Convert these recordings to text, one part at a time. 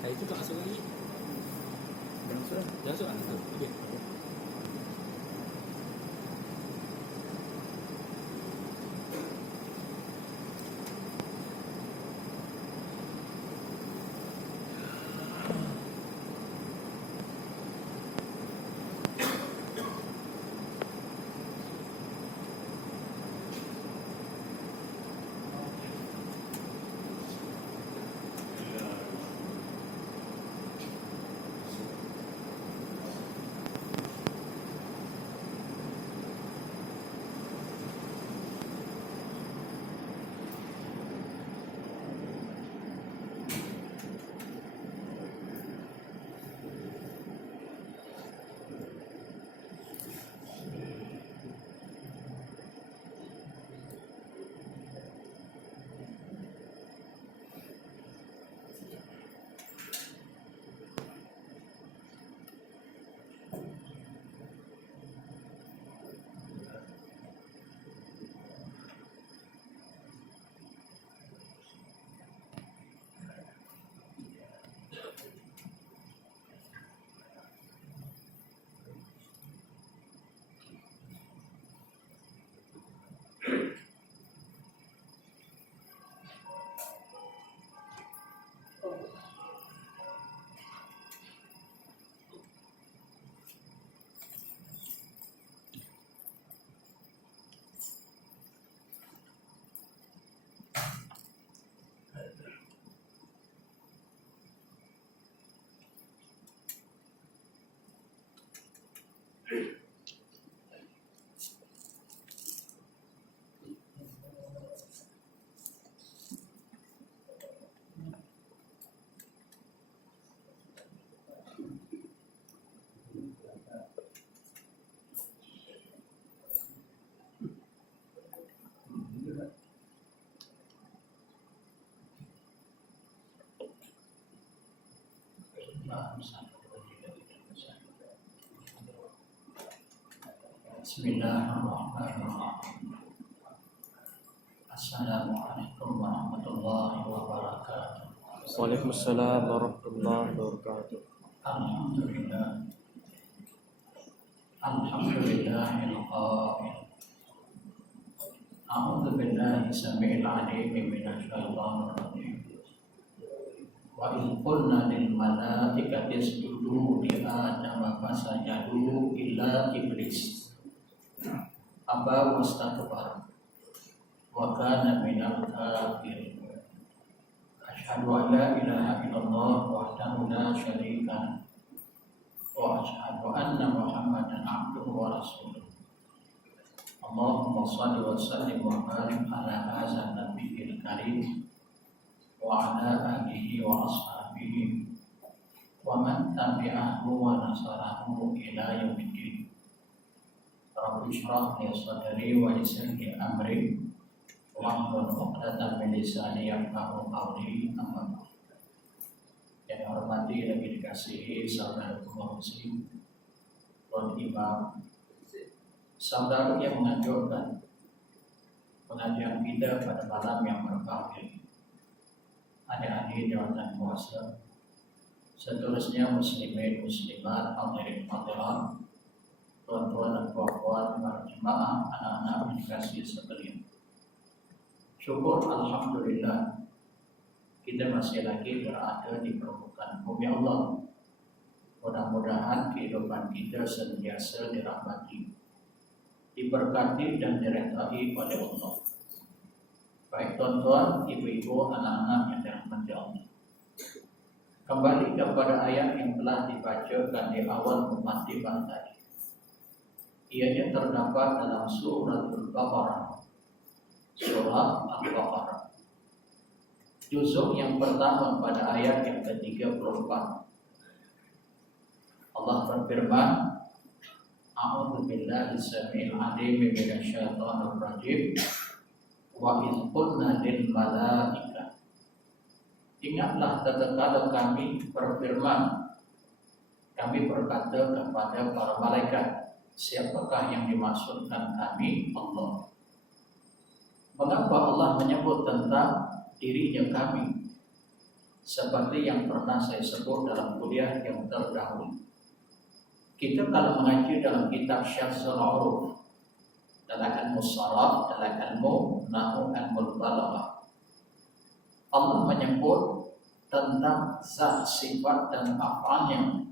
Kayak itu tak masuk lagi. Yang sudah. Jangan masuk itu. Okey. Bismillahirrahmanirrahim. Assalamualaikum warahmatullahi wabarakatuh. Waalaikumsalam warahmatullahi wabarakatuh. Alhamdulillah. Alhamdulillahil qa'il. A'udzu billahi samii'il 'aliim minasy syaithaanir rajiim. Wa idh qulna lil malaikati isjudu li Adama fasajadu illa iblis aba wastakbara wa kana minal kafirin. Asyhadu an la ilaha illallah wahdahu la syarika lahu wa asyhadu anna Muhammadan abduhu wa rasuluh. Allahumma shalli wa sallim wa barik ala hadzal nabiyil karim wa ala alihi wa ashabihi wa man tabi'ahu wa nasarahu ila yaumiddin. Rabbi shrah li sadri wa yassir li amri wahlul 'uqdatam min lisani yafqahu qawli. Amma ba'd. Yang hormati dan dikasihi saudara muslim dan imam, saudara yang menganjurkan pengajian kita pada malam yang berbahagia, adik-adik jawatan puasa, seterusnya muslimin muslimat, hadirin hadirat, tuan-tuan dan puan-puan, para jemaah, anak-anak yang dikasihi sekalian. Syukur alhamdulillah kita masih lagi berada di permukaan bumi Allah. Mudah-mudahan kehidupan kita senantiasa dirahmati, diberkati dan dirahmati oleh Allah. Baik tuan-tuan, ibu-ibu, anak-anak yang dirahmati Allah. Kembali kepada ayat yang telah dibacakan di awal Muqaddimah tadi. Ianya terdapat dalam suratul Baqarah, surah Al-Baqarah, juzuk yang pertama pada ayat yang ke-34. Allah berfirman, A'udzu billahi samii'il 'aliim minasy syaithaanir rajiim. Wa idh qulna lil malaikati. Ingatlah tatkala kami berfirman, kami berkata kepada para malaikat. Siapakah yang dimaksudkan kami? Allah. Mengapa Allah menyebut tentang dirinya kami? Seperti yang pernah saya sebut dalam kuliah yang terdahulu. Kita kalau mengaji dalam kitab Syarhul Uruf, dalam ilmu sharaf, dalam ilmu nahwu, ilmu balaghah, Allah menyebut tentang zat, sifat dan af'alnya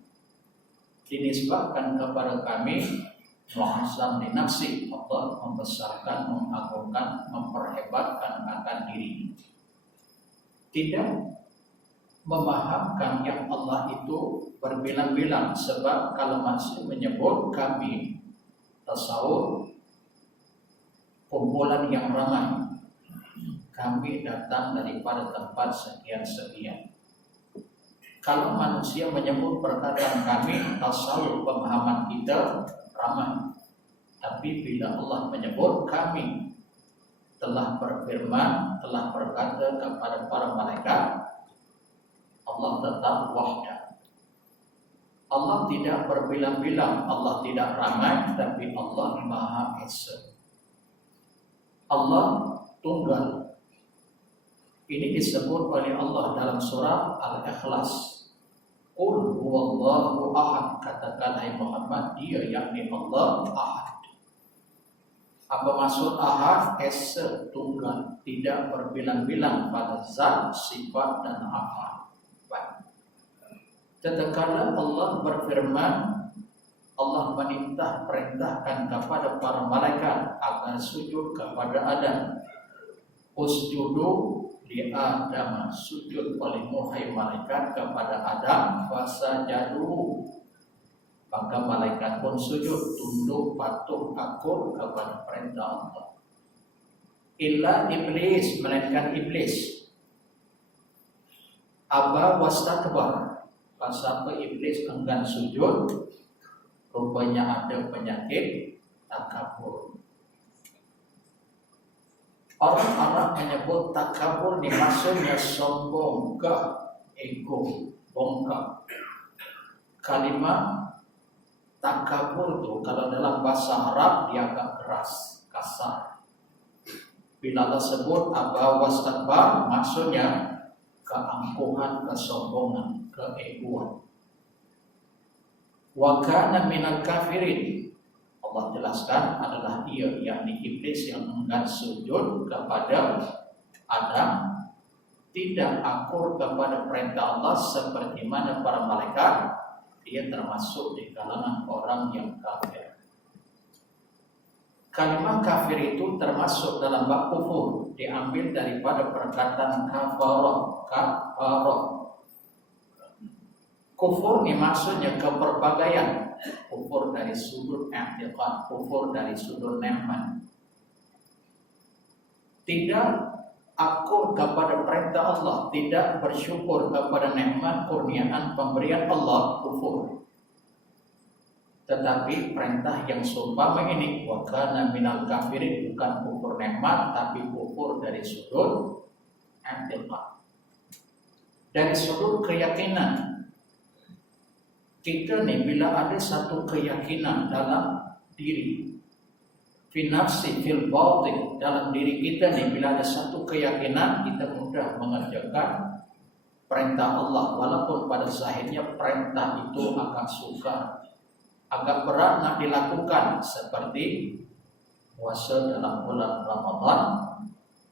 dinisbahkan kepada kami. Mu'azzam li nafsi, Allah membesarkan, mengagungkan, memperhebatkan akan diri. Tidak memahamkan yang Allah itu berbilang-bilang, sebab kalau masih menyebut kami tasawuf kumpulan yang ramai, kami datang daripada tempat sekian-sekian. Kalau manusia menyebut perkataan kami tasawuf, pemahaman kita ramai. Tapi bila Allah menyebut kami telah berfirman, telah berkata kepada para malaikat, Allah tetap wahdah. Allah tidak berbilang-bilang, Allah tidak ramai, tapi Allah Maha Esa. Allah tunggal. Ini disebut oleh Allah dalam surah Al-Ikhlas. Qul huwallahu ahad, katakan hai Muhammad, dia yakni Allah ahad. Apa maksud ahad? Esa, tunggal, tidak berbilang-bilang pada zat, sifat dan af'al. Tatkala Allah berfirman, Allah perintahkan kepada para malaikat agar sujud kepada Adam. Usjudu li Adam, sujud oleh hai malaikat kepada Adam. Fasajadu, maka malaikat pun sujud, tunduk, patuh, akur kepada perintah Allah. Illa iblis, melainkan iblis. Aba wastakbar, sampai iblis enggan sujud. Rupanya ada penyakit takabur. Orang Arab menyebut takabur ini maksudnya sombong, ego, bongkar. Kalimat takabur itu kalau dalam bahasa Arab dia agak keras, kasar. Bila Allah sebut aba wastakbar, maksudnya keangkuhan, kesombongan, keegoan. Wa kana minal kafirin, Allah jelaskan adalah dia, yakni iblis yang enggan sujud kepada Adam, tidak akur kepada perintah Allah seperti mana para malaikat. Dia termasuk di kalangan orang yang kafir. Kalimat kafir itu termasuk dalam bab kufur, diambil daripada perkataan kafarah. Kufur ini maksudnya keperbagaian. Kufur dari sudut i'tiqad, kufur dari sudut nikmat. Tidak akur kepada perintah Allah, tidak bersyukur kepada nikmat kurniaan pemberian Allah, kufur. Tetapi perintah yang seumpama ini, wa kana minal kafirin, bukan kufur nikmat, tapi kufur dari sudut i'tiqad, dari sudut keyakinan. Kita nih bila ada satu keyakinan dalam diri, fi nafsi fil batin, dalam diri kita nih bila ada satu keyakinan, kita mudah mengerjakan perintah Allah, walaupun pada zahirnya perintah itu akan sukar, agak berat nak dilakukan, seperti puasa dalam bulan Ramadan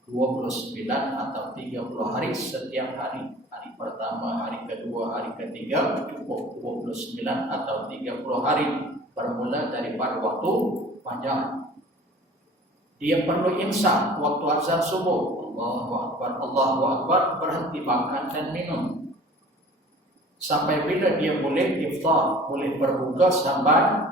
29 atau 30 hari setiap hari. Hari pertama, hari kedua, hari ketiga cukup 29 atau 30 hari bermula daripada waktu fajar. Dia perlu imsak waktu azan subuh, Allahu Akbar, Allahu Akbar, berhenti makan dan minum. Sampai bila dia boleh iftar, boleh berbuka sampai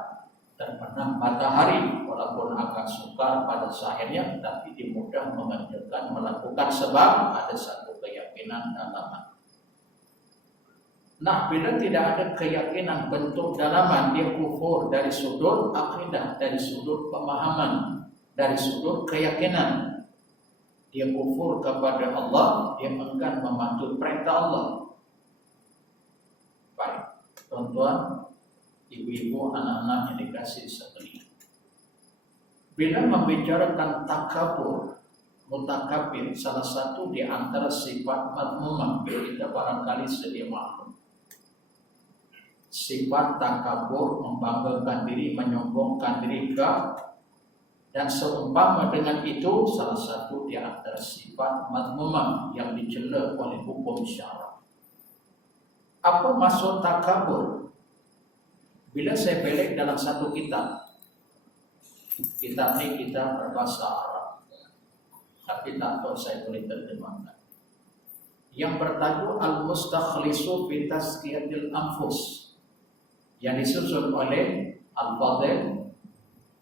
terbenam matahari, walaupun agak sukar pada zahirnya, tapi dia mudah mengerjakan, melakukan sebab ada satu keyakinan dalaman. Nah, bila tidak ada keyakinan bentuk dalaman, dia kufur dari sudut akidah, dari sudut pemahaman, dari sudut keyakinan. Dia kufur kepada Allah, dia enggan mematuhi perintah Allah. Baik, tuan-tuan, ibu-ibu, anak-anak yang dikasih sekalian. Bila membicarakan takabur, mutakabir salah satu di antara sifat madmumah. Kita barangkali sedia maklum. Sifat takabur, membanggakan diri, menyombongkan diri dan seumpama dengan itu salah satu di antara sifat madmumah yang dicela oleh hukum syara. Apa maksud takabur? Bila saya balik dalam satu kitab ini kita berbahasa Arab, tapi tak tahu saya boleh terjemahkan. Yang bertajuk Al-Mustakhlisu fi Tazkiyatil Anfus, yang disusun oleh Al-Fadhil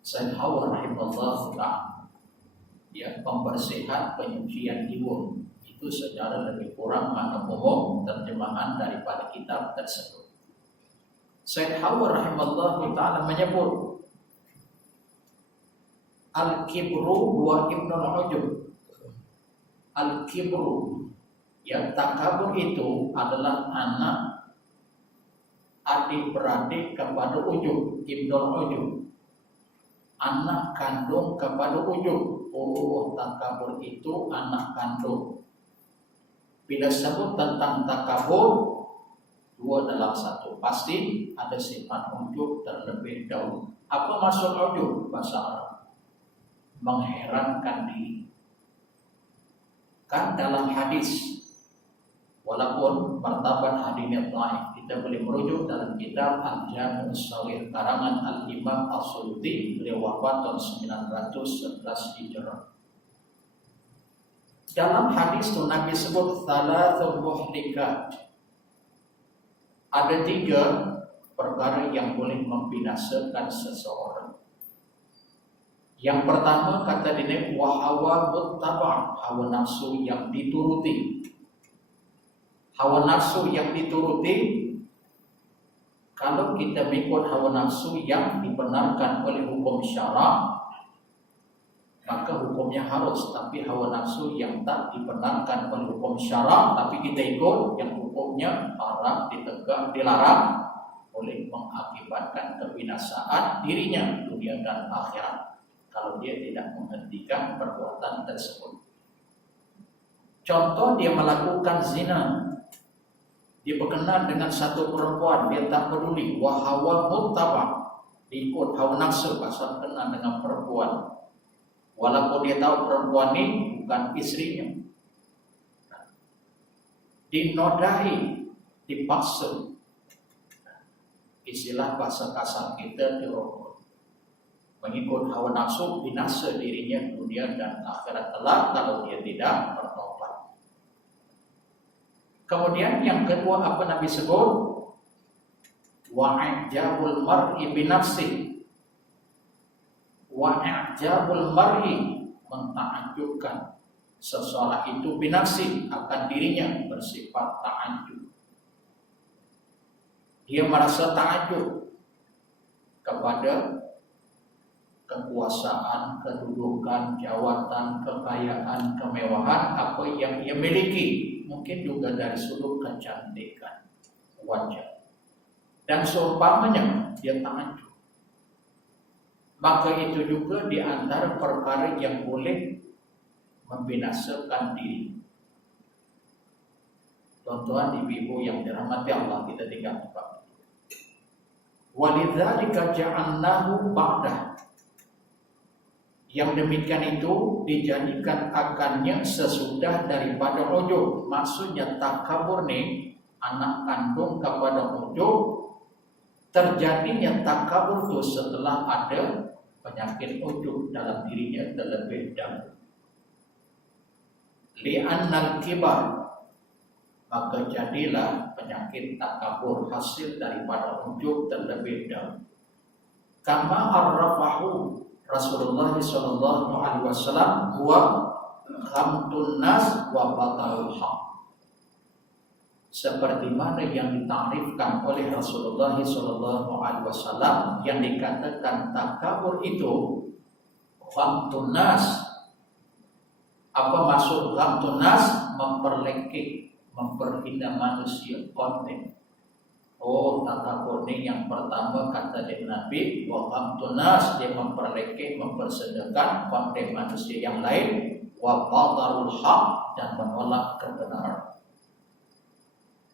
Said Hawar rahimahullah ta'ala, ya, pembersihan penyucian imun. Itu secara lebih kurang makna umum terjemahan daripada kitab tersebut. Said Hawar rahimahullah ta'ala menyebut Al-Kibru wa Ibnul Ujub. Al-Kibru, ya, takabur itu adalah anak adik-beradik kepada ujub, Ibnul Ujub, anak kandung kepada ujub. Oh, takabur itu anak kandung. Bila sebut tentang takabur, dua dalam satu, pasti ada sifat ujub terlebih dahulu. Apa maksud ujub? Bahasa Arab, mengherankan diri. Kan dalam hadis, walaupun martabat hadisnya dhaif, kita boleh merujuk dalam kitab Al-Jami' As-Shaghir karangan Al-Imam As-Suyuti, beliau wafat tahun 911 Hijrah. Dalam hadis itu Nabi sebut thalathul muhlikat. Ada 3 perkara yang boleh membinasakan seseorang. Yang pertama kata dia wahawa muttaba', hawa nafsu yang dituruti. Hawa nafsu yang dituruti, kalau kita mengikut hawa nafsu yang dibenarkan oleh hukum syara, maka hukumnya harus. Tapi hawa nafsu yang tak dibenarkan oleh hukum syara, tapi kita ikut, yang hukumnya haram, ditegak, dilarang, boleh mengakibatkan kebinasaan dirinya dunia dan akhirat kalau dia tidak menghentikan perbuatan tersebut. Contoh, dia melakukan zina, dia berkenan dengan satu perempuan, dia tak peduli, wahawa muttaba', ikut hawa nafsu pasal kenal dengan perempuan, walaupun dia tahu perempuan ini bukan istrinya. Dinodai, dipaksa, istilah bahasa kasar kita dirokok. Mengikut hawa nafsu, binasa dirinya dunia dan akhirat kelak kalau dia tidak bertobat. Kemudian yang kedua apa Nabi sebut? Wa'ijabul mar'i binafsi. Wa'ijabul mar'i, mentakjubkan seseorang itu binafsi, akan dirinya, bersifat ta'ajub. Dia merasa ta'ajub kepada kekuasaan, kedudukan, jawatan, kekayaan, kemewahan apa yang ia miliki. Mungkin juga dari sudut kecantikan wajah dan seumpamanya, dia ta'ajub. Maka itu juga di antara perkara yang boleh membinasakan diri. Tuan-tuan, ibu-ibu yang dirahmati Allah, kita tinggal tempat. Walidzalika ja'alnahu ba'dah. Yang demikian itu dijadikan akannya sesudah daripada ujub. Maksudnya takabur ni anak kandung kepada ujub. Terjadinya takabur itu setelah ada penyakit ujub dalam dirinya terlebih dahulu. Li'annal kibar, maka jadilah penyakit takabur hasil daripada ujub terlebih dahulu. Kama arrafahu Rasulullah sallallahu alaihi wasallam huwa khamtun nas wa batalul haq. Seperti mana yang ditarifkan oleh Rasulullah sallallahu alaihi wasallam, yang dikatakan takabur itu khamtun nas. Apa maksud khamtun nas? Memperlekeh, memperhina manusia, konten. Oh, takabur ini yang pertama kata dia Nabi, wa khamtun nas, dia memperlekeh, mempersedekah konten manusia yang lain. wa batarul haq, dan menolak kebenaran.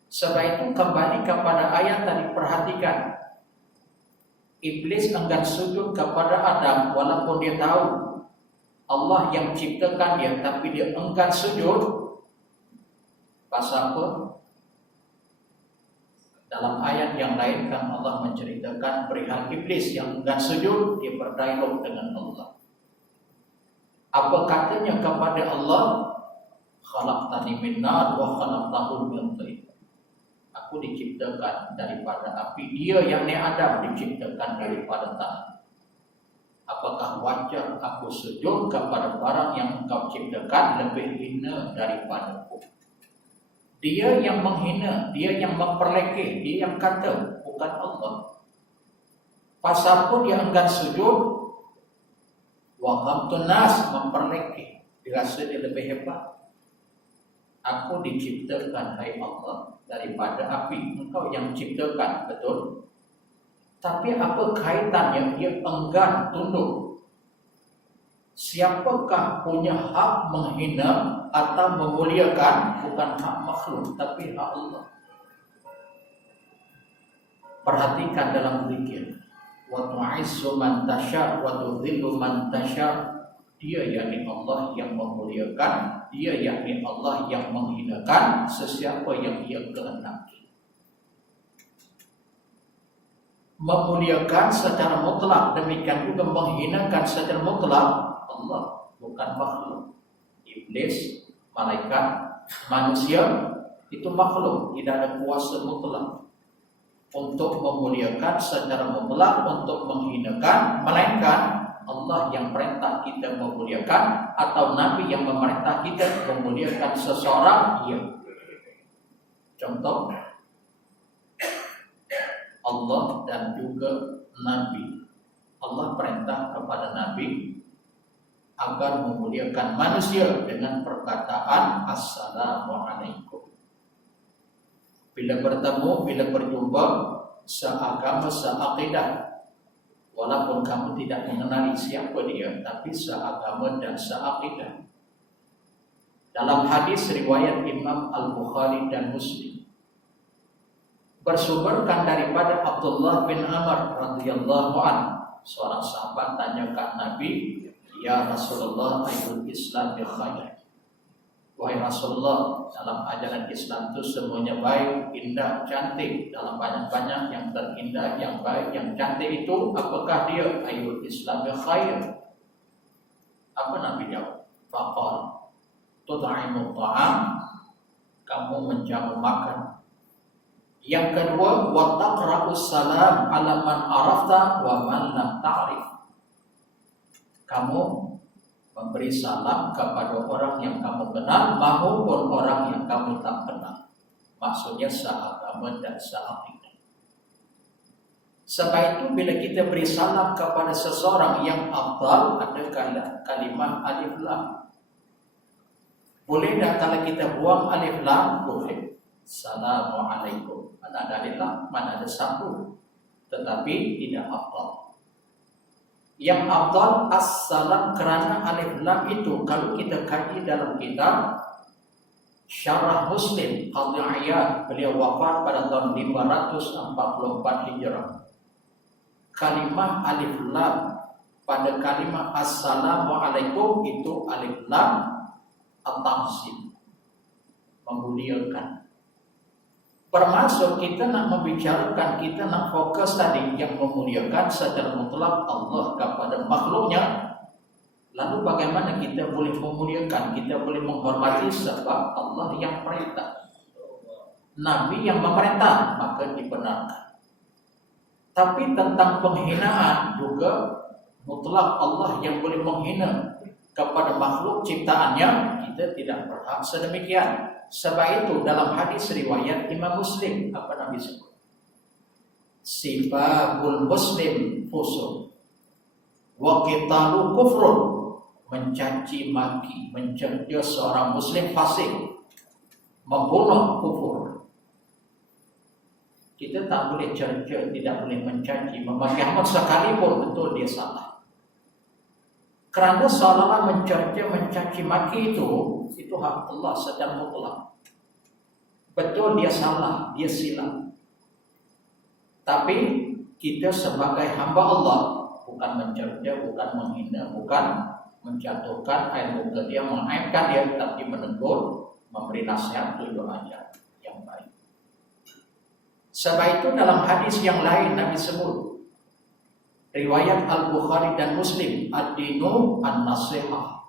Sebab itu kembali kepada ayat tadi, perhatikan. Iblis enggan sujud kepada Adam walaupun dia tahu Allah yang ciptakan dia, tapi dia enggan sujud. Pasal apa? Dalam ayat yang lain kan Allah menceritakan perihal iblis yang enggan sujud, dia berdialog dengan Allah. Apa katanya kepada Allah? Khalaqtani min nar wa khalaqtahu min tin. Aku diciptakan daripada api, dia yang ni Adam diciptakan daripada tanah. Apakah wajar aku sujud kepada barang yang engkau ciptakan lebih hina daripadaku? Dia yang menghina, dia yang memperlekeh, dia yang kata, bukan Allah. Pasal pun dia enggan sujud, waqamtun nas, memperlekeh, dirasa dia lebih hebat. Aku diciptakan, hai Allah, daripada api. Engkau yang ciptakan, betul? Tapi apa kaitannya dia enggan tunduk? Siapakah punya hak menghina atau memuliakan? Bukan hak makhluk, tapi hak Allah. Perhatikan dalam zikir. Wa tu'izzu man tasya' wa tudhillu man tasya'. Dia yakni Allah yang memuliakan, dia yakni Allah yang menghinakan sesiapa yang ia kehendaki. Memuliakan secara mutlak, demikian juga menghinakan secara mutlak Allah, bukan makhluk. Iblis, malaikat, manusia itu makhluk, tidak ada kuasa mutlak untuk memuliakan secara mutlak, untuk menghinakan, melainkan Allah yang perintah kita memuliakan, atau Nabi yang memerintah kita memuliakan seseorang. Ya. Contoh, Allah dan juga Nabi. Allah perintah kepada Nabi agar memuliakan manusia dengan perkataan Assalamualaikum. Bila bertemu, bila berjumpa, seagama, seakidah. Walaupun kamu tidak mengenali siapa dia, tapi seagama dan seakidah. Dalam hadis riwayat Imam Al-Bukhari dan Muslim, bersumberkan daripada Abdullah bin Amr radhiyallahu anhu, seorang sahabat tanya ke Nabi, ya Rasulullah, ayyul Islam bi khair. Wahai Rasulullah, dalam ajaran Islam itu semuanya baik, indah, cantik. Dalam banyak-banyak yang terindah, yang baik, yang cantik itu, apakah dia ayyul Islam bi khair? Apa Nabi jawab? Faqal tut'imu ta'am, kamu menjamu makan. Yang kedua, wa taqra'us salam ala man arafta wa man lam ta'rif. Kamu memberi salam kepada orang yang kamu kenal maupun orang yang kamu tak kenal. Maksudnya seagama dan seakidah. Sebab itu bila kita beri salam kepada seseorang yang afdal, ada kalimah alif lam. Boleh tak kalau kita buang alif lam? Boleh. Assalamualaikum. Mana ada alif lam, mana ada sambung. Tetapi tidak afdal. Yang afdal as-salam, kerana alif lam itu kalau kita kaji dalam kitab Syarah Muslim Qadhi Iyad, beliau wafat pada tahun 544 Hijrah. Kalimah alif lam pada kalimah Assalamualaikum itu alif lam at-ta'zim, memuliakan. Termasuk kita nak membicarakan, kita nak fokus tadi yang memuliakan secara mutlak Allah kepada makhluknya. Lalu bagaimana kita boleh memuliakan, kita boleh menghormati sebab Allah yang perintah, Nabi yang memerintah, maka dibenarkan. Tapi tentang penghinaan juga mutlak Allah yang boleh menghina kepada makhluk ciptaannya, kita tidak berhak sedemikian. Sebab itu dalam hadis riwayat Imam Muslim, apa Nabi sebut? Sibabul muslim fusuq wa qitalu kufrun, mencaci maki, mencela seorang muslim fasik, membunuh kufur. Kita tak boleh cerca, tidak boleh mencaci, memaki Ahmad sekalipun, betul dia salah. Karena seolah-olah mencerca, mencaci maki itu hak Allah secara mutlak. Betul dia salah, dia silap. Tapi kita sebagai hamba Allah bukan mencerca, bukan menghina, bukan menjatuhkan air muka dia, mengaibkan dia, tapi menegur, memberi nasihat, tunjuk ajar yang baik. Sebab itu dalam hadis yang lain Nabi sebut, riwayat Al-Bukhari dan Muslim, ad-dinu an-nasihah.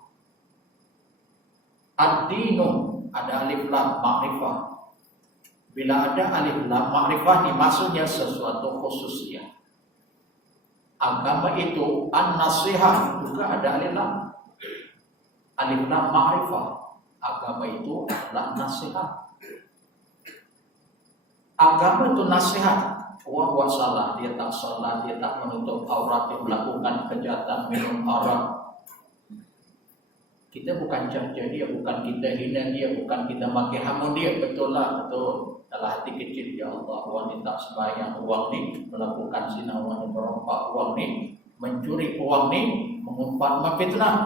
Ad-dinu ada alif lam ma'rifah. Bila ada alif lam ma'rifah dimaksudnya sesuatu khususnya. Agama itu an-nasihah juga ada alif lam. Alif lam ma'rifah. Agama itu adalah nasihat. Agama itu nasihat. Orang buat salah, dia tak salat, dia tak menutup aurat, dia melakukan kejahatan, minum arak. Kita bukan cerca dia, bukan kita hina dia, bukan kita maki hamun dia. Betul lah, betul. Dalam hati kecil, ya Allah, orang ni tak sembahyang, orang ni melakukan zina, orang ni merompak, orang ni mencuri, orang ni mengumpat, memfitnah.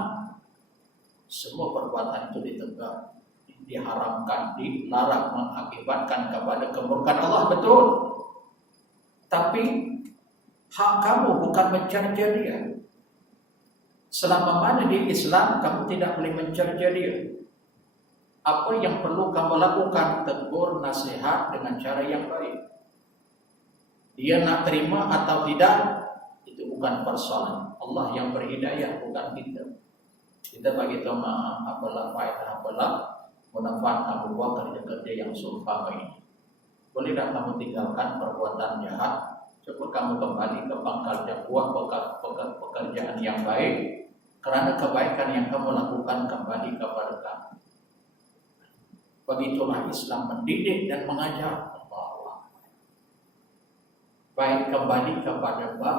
Semua perbuatan itu ditegak, diharamkan, dilarang, mengakibatkan kepada kemurkaan Allah, betul. Tapi hak kamu bukan mencerca dia. Selama mana di Islam kamu tidak boleh mencerca dia. Apa yang perlu kamu lakukan? Tegur, nasihat dengan cara yang baik. Dia nak terima atau tidak, itu bukan persoalan. Allah yang berhidayah, bukan kita. Kita bagi tahu maaf, apalah faedah, apalah manfaat kamu buat kerja-kerja yang sumpah ini. Boleh tak kamu tinggalkan perbuatan jahat? Coba kamu kembali ke pangkalnya, buat pekerjaan yang baik. Kerana kebaikan yang kamu lakukan kembali kepada kamu. Begitulah Islam mendidik dan mengajar. Allah. Baik, kembali kepada bab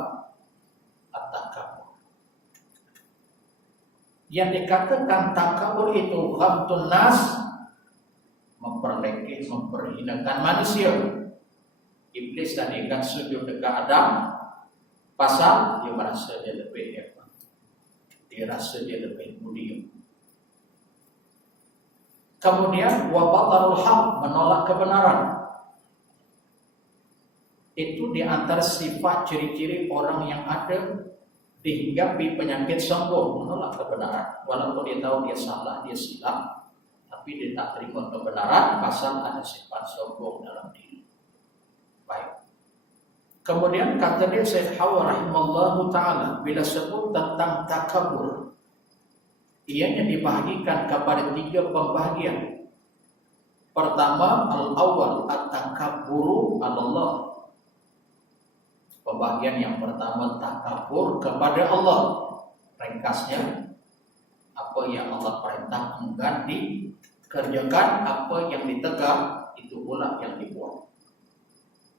at-takabur. Yang dikatakan takabur itu ghamtun nas, memperlekeh, memperhinakan manusia. Iblis tadi kan sujud dekat Adam, pasal dia merasa dia lebih hebat, dia rasa dia lebih mulia. Kemudian wabatarul haq, menolak kebenaran. Itu di antara sifat ciri-ciri orang yang ada dihinggapi penyakit sombong, menolak kebenaran. Walaupun dia tahu dia salah, dia silap, tapi dia tak terima kebenaran pasal ada sifat sombong dalam diri. Baik. Kemudian kata dia Syekh Hawa rahimallahu ta'ala, bila sebut tentang takabur, ianya dibahagikan kepada 3 pembahagian. Pertama, al-awwal at-takabburu 'ala Allah. Pembahagian yang pertama, takabur kepada Allah. Ringkasnya, apa yang Allah perintah enggan dikerjakan, apa yang ditegak itu pula yang dibuat.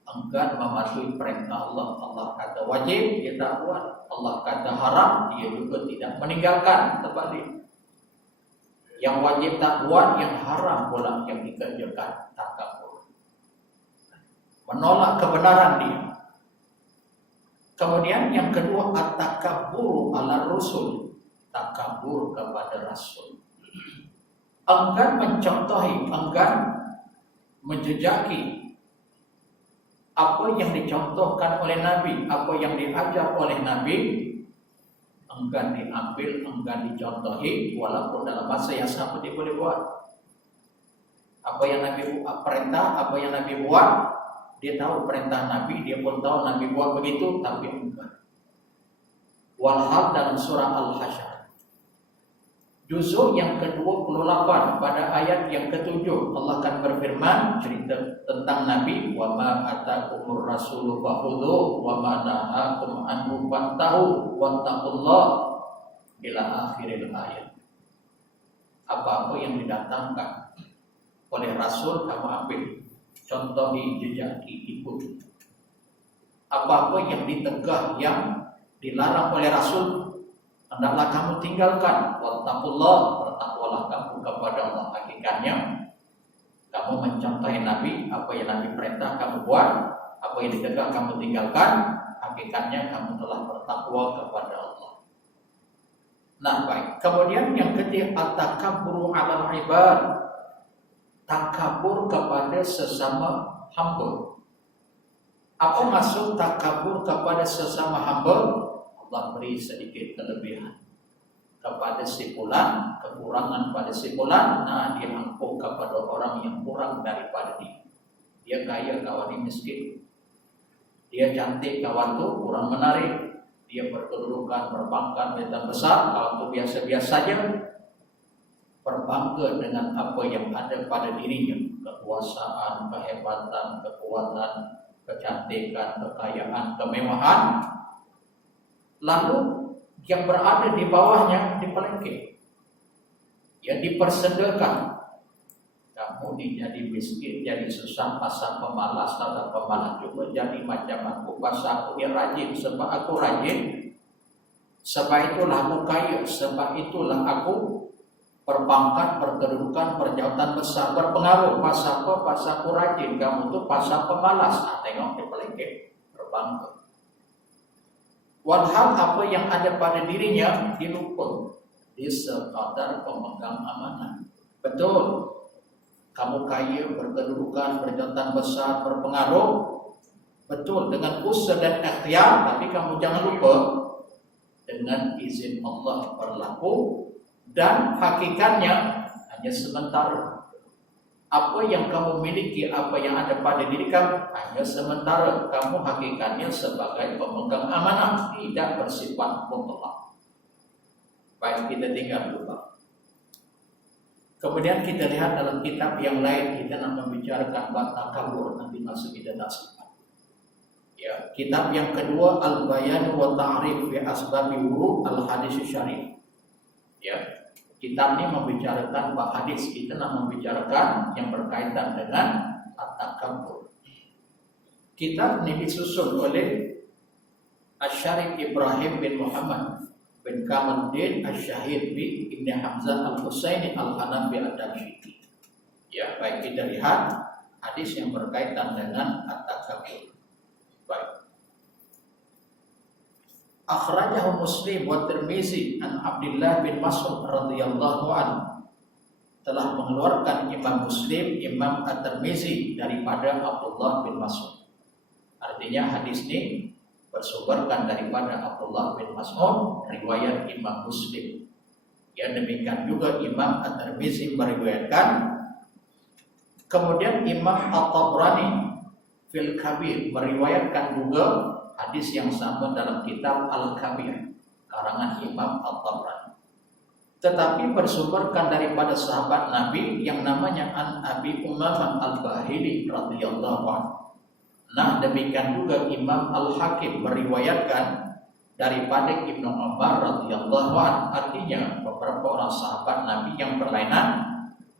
Enggan mematuhi perintah Allah. Allah kata wajib, dia tak buat. Allah kata haram, dia juga tidak meninggalkan. Terbalik. Yang wajib tak buat, yang haram pula yang dikerjakan. Takabur. Menolak kebenaran dia. Kemudian yang kedua, at-takabburu 'ala Rasul. Takabur kepada Rasul. Enggan mencontohi, enggan menjejaki apa yang dicontohkan oleh Nabi, apa yang diajar oleh Nabi, enggan diambil, enggan dicontohi, walaupun dalam masa yang sama dia boleh buat. Apa yang Nabi perintah, apa yang Nabi buat, dia tahu perintah Nabi, dia pun tahu Nabi buat begitu, tapi enggan. Walhal dalam surah Al-Hasyr, juzuk yang ke-28 pada ayat yang ke-7, Allah akan berfirman cerita tentang Nabi, wa ma atakumur rasulu fakhudhu wa ma nahakum anhu fantahu wattaqullaha ila akhiril ayat. Apa-apa yang didatangkan oleh Rasul kamu ambil, contohi, jejaki, ikuti. Apa-apa yang ditegah, yang dilarang oleh Rasul, hendaklah kamu tinggalkan. Wattaqullah, bertakwalah kamu kepada Allah. Hakikatnya kamu mencontohi Nabi, apa yang Nabi perintah kamu buat, apa yang ditegak kamu tinggalkan. Hakikatnya kamu telah bertakwa kepada Allah. Nah, baik. Kemudian yang ketiga, at-takabburu 'alal ibad. Takabur kepada sesama hamba. Apa maksud takabur kepada sesama hamba? Allah beri sedikit kelebihan kepada si fulan, kekurangan pada si fulan, nah dia angkuh kepada orang yang kurang daripada dia. Dia kaya, kawan ini miskin. Dia cantik, kawan tu kurang menarik. Dia berkedudukan, berpangkat, jabatan besar, kawan tu biasa-biasa saja. Berbangga dengan apa yang ada pada dirinya, kekuasaan, kehebatan, kekuatan, kecantikan, kekayaan, kemewahan. Lalu yang berada di bawahnya dipelengke, ya dipersendakan. Kamu ni jadi miskin, jadi susah, pasal pemalas, atau pemalas juga jadi macam aku, pasal aku yang rajin, sebab aku rajin, sebab itulah aku kaya, sebab itulah aku berpangkat, berkedudukan, berjabatan besar, berpengaruh. Pasal apa? Pasal aku rajin, kamu tu pasal pemalas. Nah, tengok dipelengke, berbangga. Walhal apa yang ada pada dirinya dilupa. Dia sekadar pemegang amanah. Betul, kamu kaya, berkedudukan, berjabatan besar, berpengaruh. Betul, dengan usaha dan ikhtiar. Tapi kamu jangan lupa, dengan izin Allah berlaku. Dan hakikatnya hanya sementara. Apa yang kamu miliki, apa yang ada pada diri kamu hanya sementara. Kamu hakikatnya sebagai pemegang amanah, tidak bersifat mutlak. Baik, kita tinggal dulu. Kemudian kita lihat dalam kitab yang lain, kita nak membicarakan bab takabur, nanti masuk kita tak sempat. Ya, kitab yang kedua, Al-Bayan wa Ta'rif fi Asbabi Wurud Al-Hadis Syarif. Ya, kitab ini membicarakan bab hadis, kita nak membicarakan yang berkaitan dengan at-takabbur. Kitab ini disusun oleh Asy-Syarif Ibrahim bin Muhammad bin Kamaluddin Asy-Syahid bin Ibn Hamzah Al-Husaini Al-Hanafi Ad-Damsyiki. Ya, baik, kita lihat hadis yang berkaitan dengan at-takabbur. Baik. Akhrajahu Muslim wa Tirmizi an Abdullah bin Mas'ud radhiyallahu anhu. Telah mengeluarkan Imam Muslim, Imam At-Tirmizi daripada Abdullah bin Mas'ud. Artinya hadis ini bersumberkan daripada Abdullah bin Mas'ud, riwayat Imam Muslim. Ya, demikian juga Imam At-Tirmizi meriwayatkan. Kemudian Imam At-Tabrani fil Kabir meriwayatkan juga hadis yang sama dalam kitab Al-Kabir karangan Imam At-Tabrani. Tetapi bersumberkan daripada sahabat Nabi yang namanya An Abi Umamah Al-Bahili radhiyallahu anhu. Nah, demikian juga Imam Al-Hakim meriwayatkan daripada Ibnu Umar radhiyallahu anhu. Artinya beberapa orang sahabat Nabi yang berlainan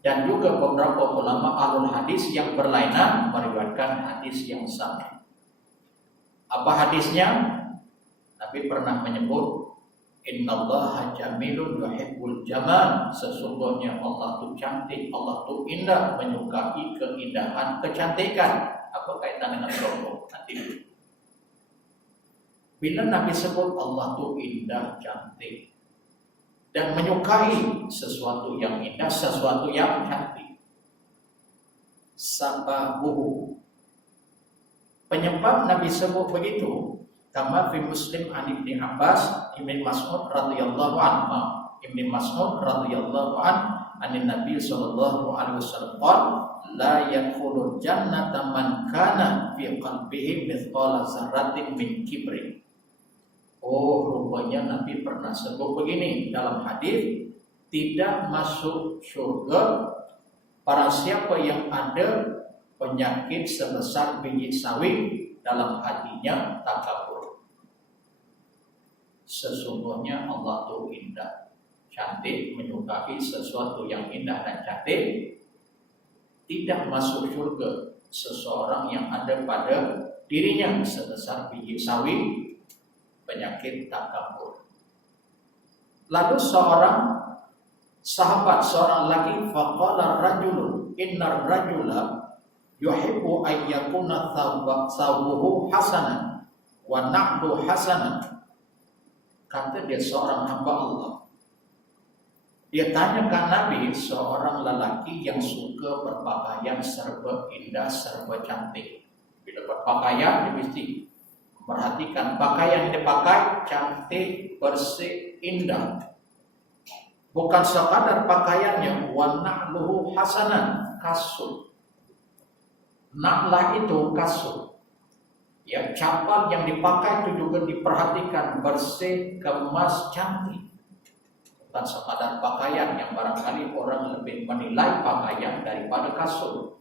dan juga beberapa ulama ahlul hadis yang berlainan meriwayatkan hadis yang sama. Apa hadisnya? Nabi pernah menyebut, Innallaha jamilun yuhibbul jamal. Sesungguhnya Allah itu cantik, Allah itu indah, menyukai keindahan, kecantikan. Apa kaitan dengan sombong? Nanti. Bila Nabi sebut Allah itu indah, cantik, dan menyukai sesuatu yang indah, sesuatu yang cantik, sababuhu. Penyebab Nabi sebut begitu, kama fi Muslim an Ibnu Abbas Ibnu Mas'ud radhiyallahu anhu. Ibnu Mas'ud radhiyallahu anhu anin Nabi sallallahu alaihi wasallam qala la yadkhulul jannata man kana fi qalbihi mithqala dzarratin min kibrin. Oh, rupanya Nabi pernah sebut begini dalam hadis, tidak masuk surga para siapa yang ada penyakit sebesar biji sawi dalam hatinya takabur. Sesungguhnya Allah itu indah, cantik, menyukai sesuatu yang indah dan cantik. Tidak masuk surga seseorang yang ada pada dirinya sebesar biji sawi penyakit takabur. Lalu seorang sahabat, seorang lagi, faqala rajulun innar rajula yuhibbu ayyakuna thawbuhu hasanan wa na'du hasanan. Kata dia, seorang hamba Allah, Dia tanyakan Nabi, seorang lelaki yang suka berpakaian serba indah, serba cantik. Bila berpakaian, dia mesti perhatikan pakaian yang dipakai cantik, bersih, indah. Bukan sekadar pakaiannya, wa na'luhu hasanan, kasut. Na'lah itu kasut. Ya, capal yang dipakai itu juga diperhatikan bersih, kemas, cantik. Bukan sekadar pakaian yang barangkali orang lebih menilai pakaian daripada kasut.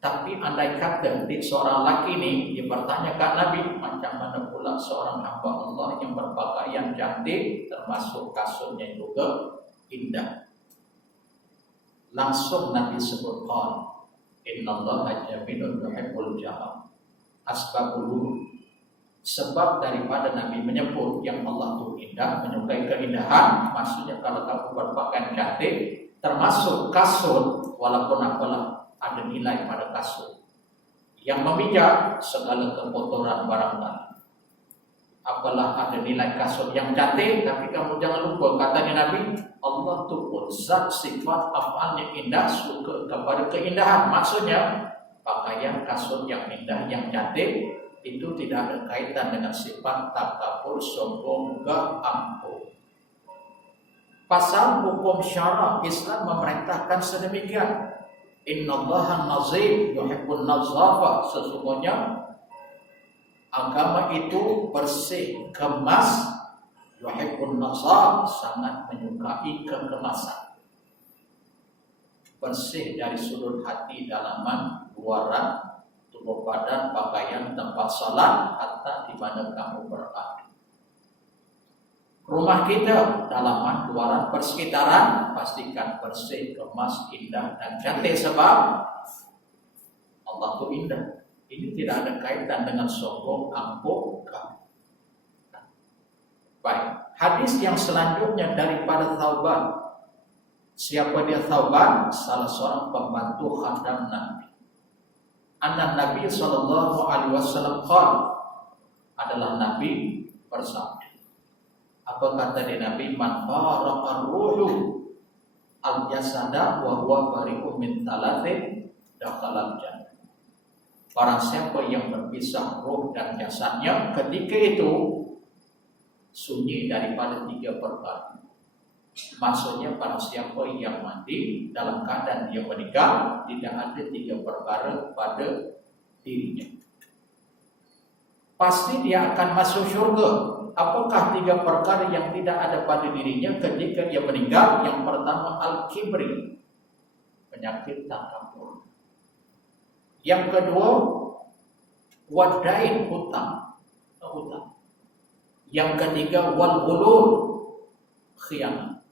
Tapi andai kata seorang laki ini dia bertanyakan Nabi, macam mana pula seorang hamba Allah yang berpakaian cantik termasuk kasutnya juga indah. Langsung Nabi sebutkan, innallaha jamilun yuhibbul jamal. Asbabul, sebab daripada Nabi menyebut yang Allah itu indah, menyukai keindahan, maksudnya kalau kamu berpakaian cantik termasuk kasut, walaupun apalah ada nilai pada kasut yang memijak segala kekotoran barangkali. Apalah ada nilai kasut yang cantik, tapi kamu jangan lupa katanya Nabi, Allah itu pun zat sifat afalnya indah, suka kepada keindahan. Maksudnya pakaian kasut yang indah, yang cantik itu tidak ada kaitan dengan sifat takabur, sombong, gak angkuh. Pasal hukum syara Islam memerintahkan sedemikian. Innallaha nazif yuhibbun nazafa. Sesungguhnya agama itu bersih, kemas, yuhibbun nazaf, sangat menyukai kekemasan. Bersih dari sudut hati, dalaman, luaran, tubuh badan, pakaian, tempat salat, hatta di mana kamu berada. Rumah kita, dalaman, luaran, persekitaran, pastikan bersih, kemas, indah, dan cantik sebab Allah itu indah. Ini tidak ada kaitan dengan sombong, angkuh. Baik, hadis yang selanjutnya daripada Thauban. Siapa dia Thauban? Salah seorang pembantu khadam Nabi. Anna Nabi sallallahu alaihi wasallam qala, adalah Nabi bersabda. Apa kata dia Nabi? Man faraqa ruhu al-jasada wa huwa bari'un min thalathin dakhala al-jannah. Barang siapa yang berpisah roh dan jasadnya ketika itu sunyi daripada 3 perkara. Maksudnya barang siapa yang mati dalam keadaan dia meninggal, tidak ada 3 perkara pada dirinya, pasti dia akan masuk syurga. Apakah 3 perkara yang tidak ada pada dirinya ketika dia meninggal? Yang pertama al-kibri, penyakit takabur. Yang kedua wadain, hutang. Yang ketiga wal ghulul, khianat.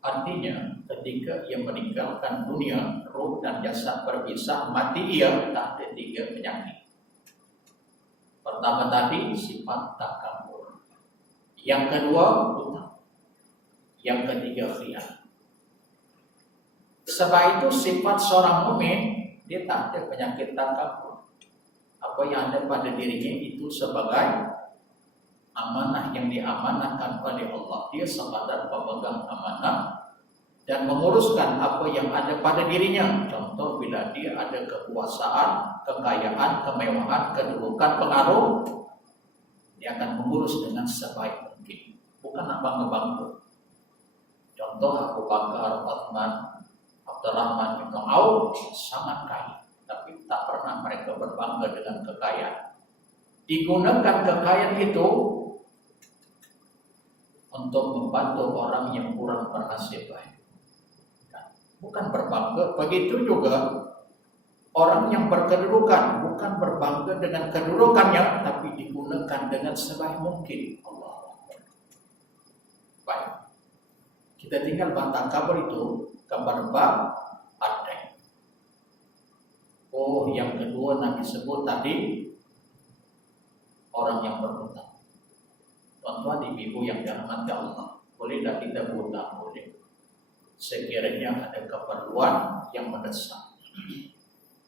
Artinya ketika ia meninggalkan dunia, roh dan jasad berpisah, mati ia, tak ada 3 penyakit. Pertama tadi sifat takabur, yang kedua hutang, yang ketiga khianat. Sebab itu sifat seorang mukmin dia tak ada penyakit takabur. Apa yang ada pada dirinya itu sebagai amanah yang diamanahkan oleh Allah. Dia sekadar pemegang amanah dan menguruskan apa yang ada pada dirinya. Contoh, bila dia ada kekuasaan, kekayaan, kemewahan, kedudukan, pengaruh, dia akan mengurus dengan sebaik mungkin, bukan nak bangga-bangga. Contoh Abu Bakar, Uthman, Abdurrahman bin Auf sangat kaya, tapi tak pernah mereka berbangga dengan kekayaan. Digunakan kekayaan itu untuk membantu orang yang kurang bernasib baik, bukan berbangga. Begitu juga orang yang berkedudukan, bukan berbangga dengan kedudukannya, tapi digunakan dengan sebaik mungkin. Allah. Baik, kita tinggal bantah kabar itu, kabar bab ada. Oh, yang kedua Nabi sebut tadi orang yang berhutang. Tuan-tuan ibu yang dirahmati Allah, boleh tak kita berhutang? Boleh, sekiranya ada keperluan yang mendesak.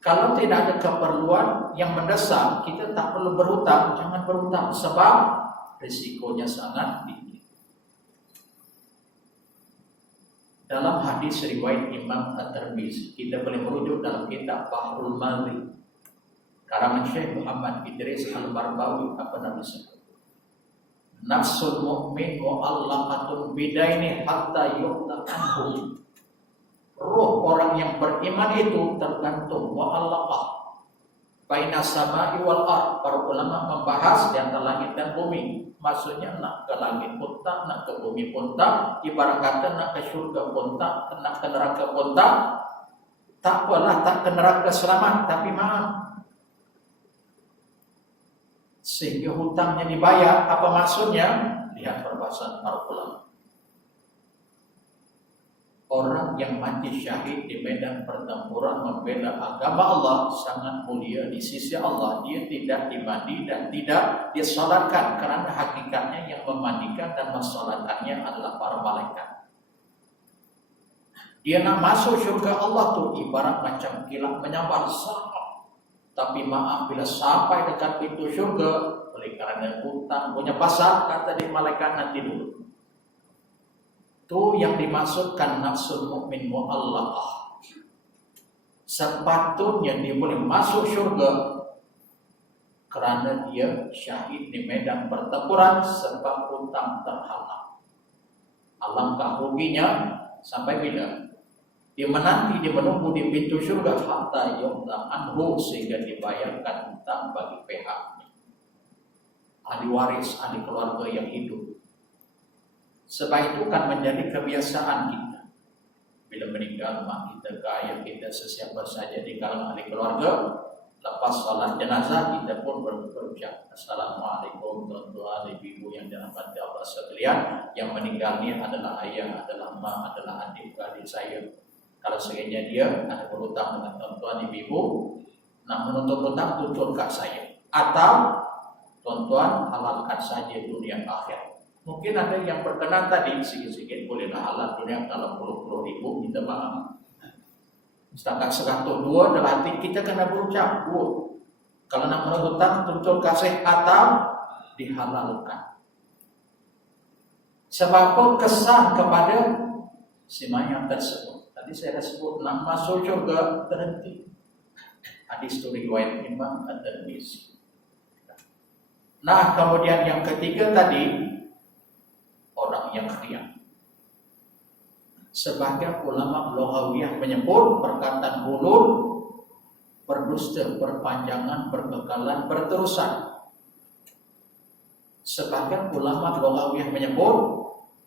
Kalau tidak ada keperluan yang mendesak, kita tak perlu berhutang. Jangan berhutang sebab risikonya sangat tinggi. Dalam hadis riwayat Imam At-Tirmizi, kita boleh merujuk dalam kitab Bahrul Madhi karangan Syekh Muhammad Idris Al-Barbawi, apa nama disebut? Nafsul mu'min mu'allaqatun bidaini hatta yu'ta anhu. Ruh orang yang beriman itu tergantung mu'allaqah baina sama'i wal ard. Para ulama membahas di antara langit dan bumi. Maksudnya nak ke langit pun tak, nak ke bumi pun tak, ibarat kata nak ke syurga pun tak, nak ke neraka pun tak. Tak apalah, tak ke neraka selamat, tapi maaf, sehingga hutangnya dibayar. Apa maksudnya? Lihat perbahasan para ulama. Orang yang mati syahid di medan pertempuran membela agama Allah sangat mulia di sisi Allah. Dia tidak dimandi dan tidak disolatkan, karena hakikatnya yang memandikan dan mensolatkannya adalah para malaikat. Dia nak masuk syurga Allah tuh ibarat macam kilat menyambar sangat. Tapi maaf, bila sampai dekat pintu syurga, oleh kerana hutang punya pasal, kata di malaikat nanti dulu. Itu yang dimaksudkan nafsul mu'min mu'allaqah. Sepatutnya dia boleh masuk syurga kerana dia syahid di medan pertempuran sebab hutang terhalang. Alangkah ruginya sampai bila? Dia menanti, dia menunggu di pintu syurga hatta yu'ta anhu, sehingga dibayarkan hutang bagi pihaknya, ahli waris, ahli keluarga yang hidup. Sebab itu kan menjadi kebiasaan kita. Bila meninggal mak kita, ke ayah kita, sesiapa saja di kalangan ahli keluarga, lepas salat jenazah kita pun berucap Assalamualaikum tuan-tuan ibu yang dirahmati Allah sekalian. Yang meninggal ni adalah ayah, adalah mak, adalah adik-adik saya. Kalau sekiranya dia ada berhutang dengan tuan-tuan ibu, nak menuntut hutang, tuntut kat saya. Atau tuan-tuan halalkan saja dunia akhirat. Mungkin ada yang berkenan tadi, sikit-sikit bolehlah halal dunia dalam puluh-puluh ribu, minta maaf. Setakat 102 dalam hati kita kena berucap, kalau nak menuntut hutang, tuntut kasih atau dihalalkan. Sebab kesan kepada si mayat tersebut. Tadi saya dah sebut, nak masuk syurga terhenti. Hadis itu riwayat Imam At-Tirmizi. Nah, kemudian yang ketiga tadi, orang yang khianat. Sebagian ulama lughawiyah menyebut perkataan hulul, berdusta, berpanjangan, berkekalan, berterusan. Sebagian ulama lughawiyah menyebut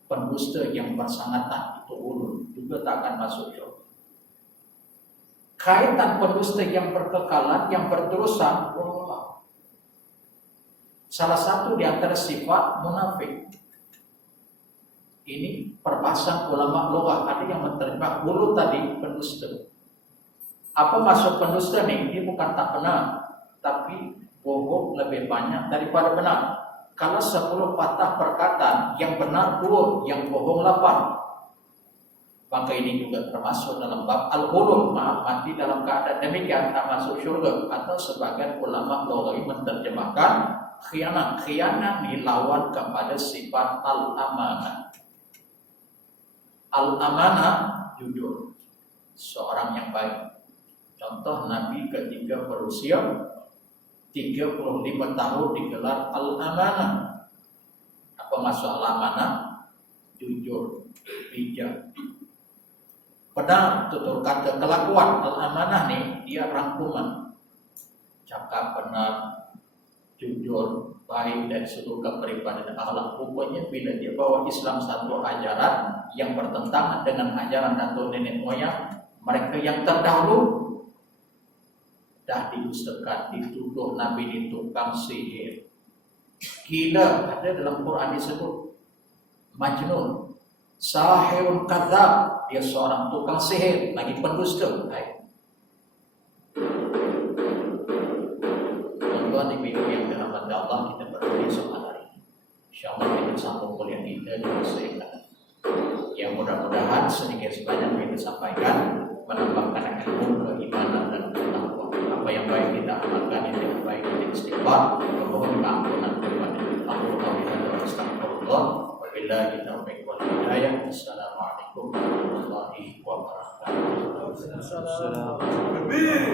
pendusta yang bersangatan, itu hulul, juga tak akan masuk syurga. Kaitan pendusta yang berkekalan, yang berterusan, salah satu di antara sifat munafik. Ini perbahasan ulama lughah. Ada yang menerjemah hulu tadi pendusta. Apa maksud pendusta nih? Ini bukan tak benar, tapi bohong lebih banyak daripada benar. Kalau 10 patah perkataan, yang benar 2, yang bohong 8, maka ini juga termasuk dalam bab al-hulul, mati dalam keadaan demikian tak masuk syurga. Atau sebagian ulama lughawi menerjemahkan khianat. Khianat ini lawan kepada sifat al-amanah. Al-amanah jujur, seorang yang baik. Contoh Nabi ketika berusia 35 tahun digelar al-amanah. Apa maksud al-amanah? Jujur, bijak, benar, tutur kata, kelakuan. Al-amanah nih dia rangkuman, cakap benar, jujur, baik, dan seluruh kepribadian akhlak. Pokoknya bila dia bawa Islam satu ajaran yang bertentangan dengan ajaran datuk nenek moyang mereka yang terdahulu, dah didustakan, dituduh Nabi ini tukang sihir, gila. Ada dalam Quran disebut Majnun, sahirun kadzab, dia seorang tukang sihir, lagi pendusta. Tuan-tuan ibu yang dirahmati Allah, kita berdiri esok hari. InsyaAllah kita sambung kuliah kita dengan seikat. Yang mudah-mudahan sedikit sebanyak yang kita sampaikan menambahkan ilmu, keimanan dan takwa. Apa yang baik kita amalkan, yang tidak baik kita istighfar, memohon ampunan kepada Allah. Wabillahi taufiq wal hidayah. Assalamualaikum warahmatullahi wabarakatuh. Assalamualaikum.